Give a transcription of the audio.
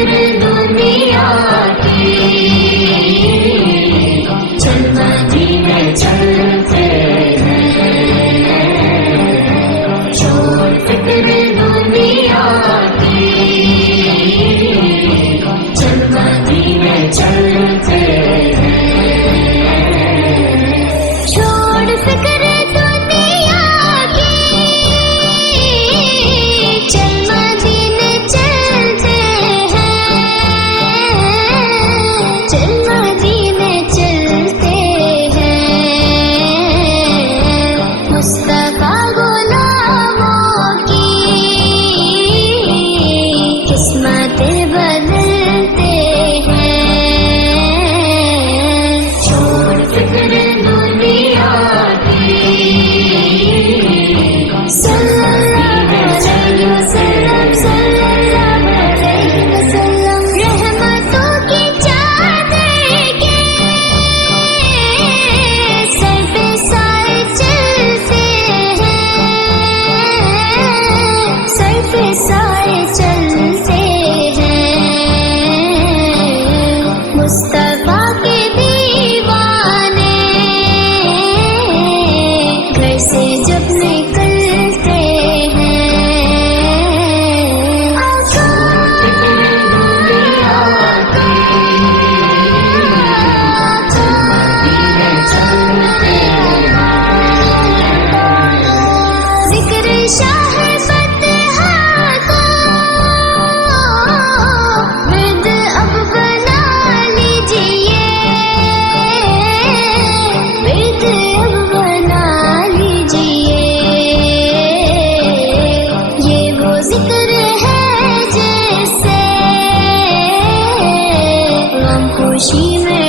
فکر دنیا کی، چل مدینے چلتے ہیں، چھوڑ فکر دنیا کی، چل مدینے چلتے ہیں، چھوڑ فکر دنیا کی، چل مدینے چلتے ہیں، چل مدینے چلتے ہیں، مصطفیٰ غلاموں کی قسمتیں بدلتے ہیں، چھوڑ فکر دنیا کی، صلی اللہ علیہ وسلم، صلی اللہ علیہ وسلم، رحمتوں کی چادر کے سر پہ سائے چلتے ہیں، سر پہ سائے چلتے ہیں، مصطفیٰ کے دیوانے گھر سے جب نکلتے ہیں، آقا ذکر شاہ فتح کو ورد اب بنا لیجیے، ورد اب بنا لیجیے، یہ وہ ذکر ہے جس سے غم خوشی میں